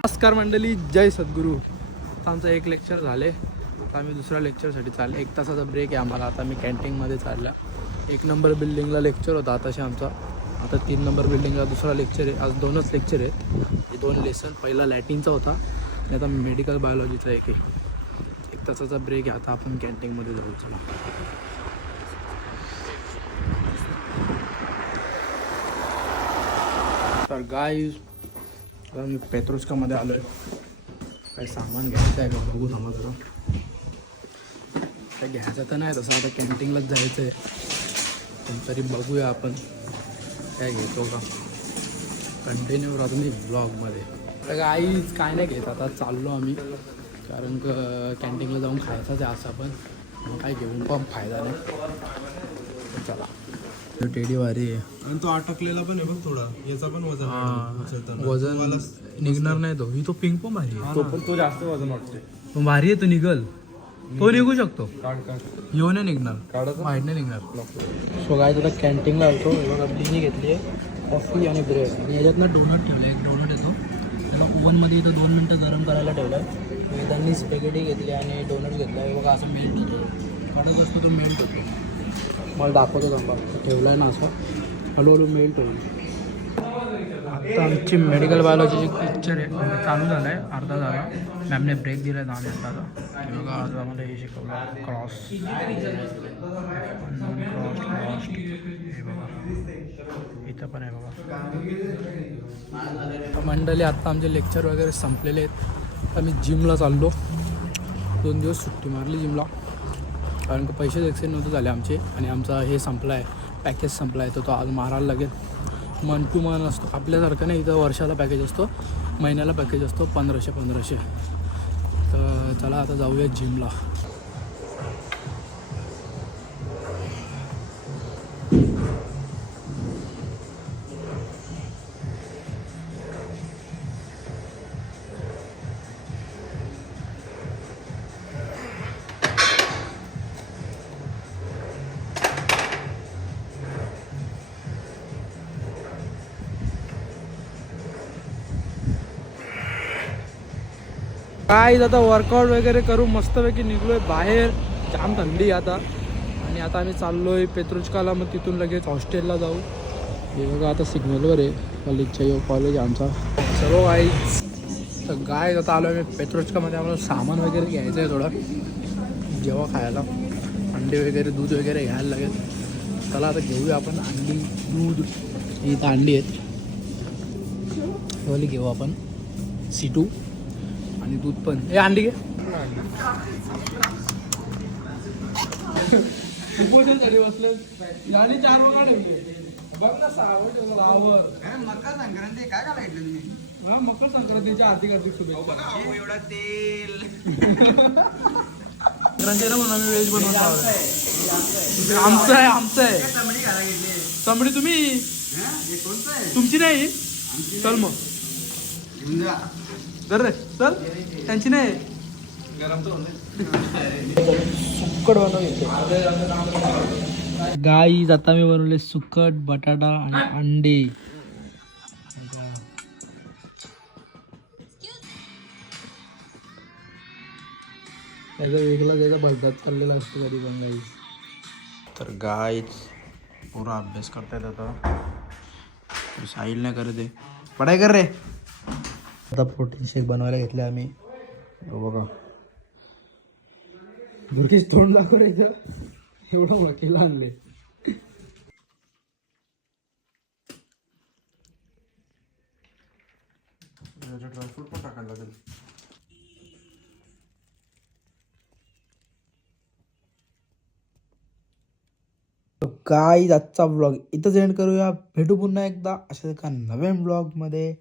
नमस्कार मंडळी, जय सद्गुरू. आता आमचं एक लेक्चर झाले. आता आम्ही दुसऱ्या लेक्चरसाठी चालले. 1 तासाचा ब्रेक आहे आम्हाला. आता मी कॅन्टीनमध्ये चालला. 1 नंबर बिल्डिंगला लेक्चर होता आताशी आमचा. आता 3 नंबर बिल्डिंगला दुसरा लेक्चर आहे. आज 2च लेक्चर आहेत. हे 2 लेसन. पहिला लॅटिनचा होता आणि आता मेडिकल बायोलॉजीचा एक आहे. 1 तासाचा ब्रेक आहे. आता आपण कॅन्टीनमध्ये जाऊ. चला. तर गाईज, आता मी पेत्रोस्कामध्ये आलो आहे. काही सामान घ्यायचं आहे का बघू जरा. काही घ्यायचं तर नाही तसं. आता कॅन्टीनलाच जायचं आहे. पण तरी बघूया आपण काय घेतो का. कंटिन्यू राहतो मी ब्लॉगमध्ये. तर काहीच काय नाही घेत. आता चाललो आम्ही, कारण कॅन्टीनला जाऊन खायचंच आहे असं. पण मग काय घेऊन पण फायदा नाही. चला. टेडी वारी आहे आणि तो अटकलेला पण आहे बघ थोडा. याचा पण वजन निघणार नाही. तो ही तो पिंक पण भारी आहे. तो पण तो जास्त वजन वाटते. भारी आहे. तो निघल. तो निघू शकतो. काढ येऊ नाही निघणार. वाईट नाही निघणार. सो काय आता कॅन्टीनला होतो. ब्लिनी घेतली आहे, कॉफी आणि ब्रेड. आणि याच्यातनं डोनट ठेवलं आहे. एक डोनट येतो त्याला ओव्हनमध्ये इथं 2 मिनटं गरम करायला ठेवलं आहे. त्यांनी स्पॅगेटी घेतली आणि डोनट घेतला आहे. बघा असं मेल्ट होतो. कडक असतो तो मेल्ट होतो. मला दाखवतो थांबा. ठेवला आहे ना असं, हळूहळू मेल्ट होईल. आता आमची मेडिकल बायोलॉजीची लेक्चर आहे चालू झालं आहे. अर्धा झाला. मॅमने ब्रेक दिला आहे 10 मिनिटाचा. हे बघा आज आम्हाला हे शिकवलं. क्रॉस हे बघा. इथं पण आहे बघा. मंडळी, आत्ता आमचे लेक्चर वगैरे संपलेले आहेत. आता मी जिमला चाललो. 2 दिवस सुट्टी मारली जिमला, कारण का पैसे एक्सचेंज नव्हते झाले आमचे. आणि आमचा हे संपला आहे, पॅकेज संपला आहे. तर तो आज मारायला लागेल. मन टू मन असतो आपल्यासारखं नाही. इथं वर्षाला पॅकेज असतो, महिन्याला पॅकेज असतो 1500. तर चला आता जाऊया जिमला. काय आता वर्कआउट वगैरे करू मस्तपैकी निघलो आहे बाहेर. जाम थंडी आता. आणि आता आम्ही चाललो आहे पेत्रुचकाला. मग तिथून लगेच हॉस्टेलला जाऊ. हे बघा आता सिग्नलवर आहे कॉलेजच्या. कॉलेज आमचा सर्व गाईज. तर गाय आता आलो आहे मी पेत्रुचकामध्ये. आम्हाला सामान वगैरे घ्यायचं आहे थोडं जेव्हा खायला. अंडे वगैरे, दूध वगैरे घ्यायला लागेल. चला आता घेऊया आपण अंडी, दूध. इथं अंडी आहेत, वाली घेऊ आपण. C2 आणि दूध पण. हे अंडी घे. उपोषणसाठी बसलं आणि 4 वगैरे बघ ना. 6वर मकर संक्रांती काय घालायचं तुम्ही? हा, मकर संक्रांतीच्या हार्दिक शुभेच्छा. एवढा तेल संक्रांतीला म्हणून आम्ही व्हेज बनवतो. आमचं आहे. चमडी घाला घेतली. चमडी तुम्ही, हे कोणतं आहे? तुमची नाही. चल मग घेऊन जा. कर रे, चल. त्यांची नाही. गरम तर होते. सुक्कट बनवले गाईज. आता मी बनवले सुक्कट, बटाटा आणि अंडे. त्याचा वेगळा त्याचा भरतात चाललेला असतो कधी पण गाईज. तर गाईज पुरा अभ्यास करतायत आता. साहिल नाही करत आहे. पढाई कर रे. आता प्रोटीन शेक बनवायला घेतले आम्ही. बघा बुरकीच तोंड दाखवायचं. एवढा वकीला आणले. ड्रायफ्रूट पण टाकायला लागेल. काय आजचा ब्लॉग इथंच एंड करूया. भेटू पुन्हा एकदा अशा एका नवीन ब्लॉगमध्ये.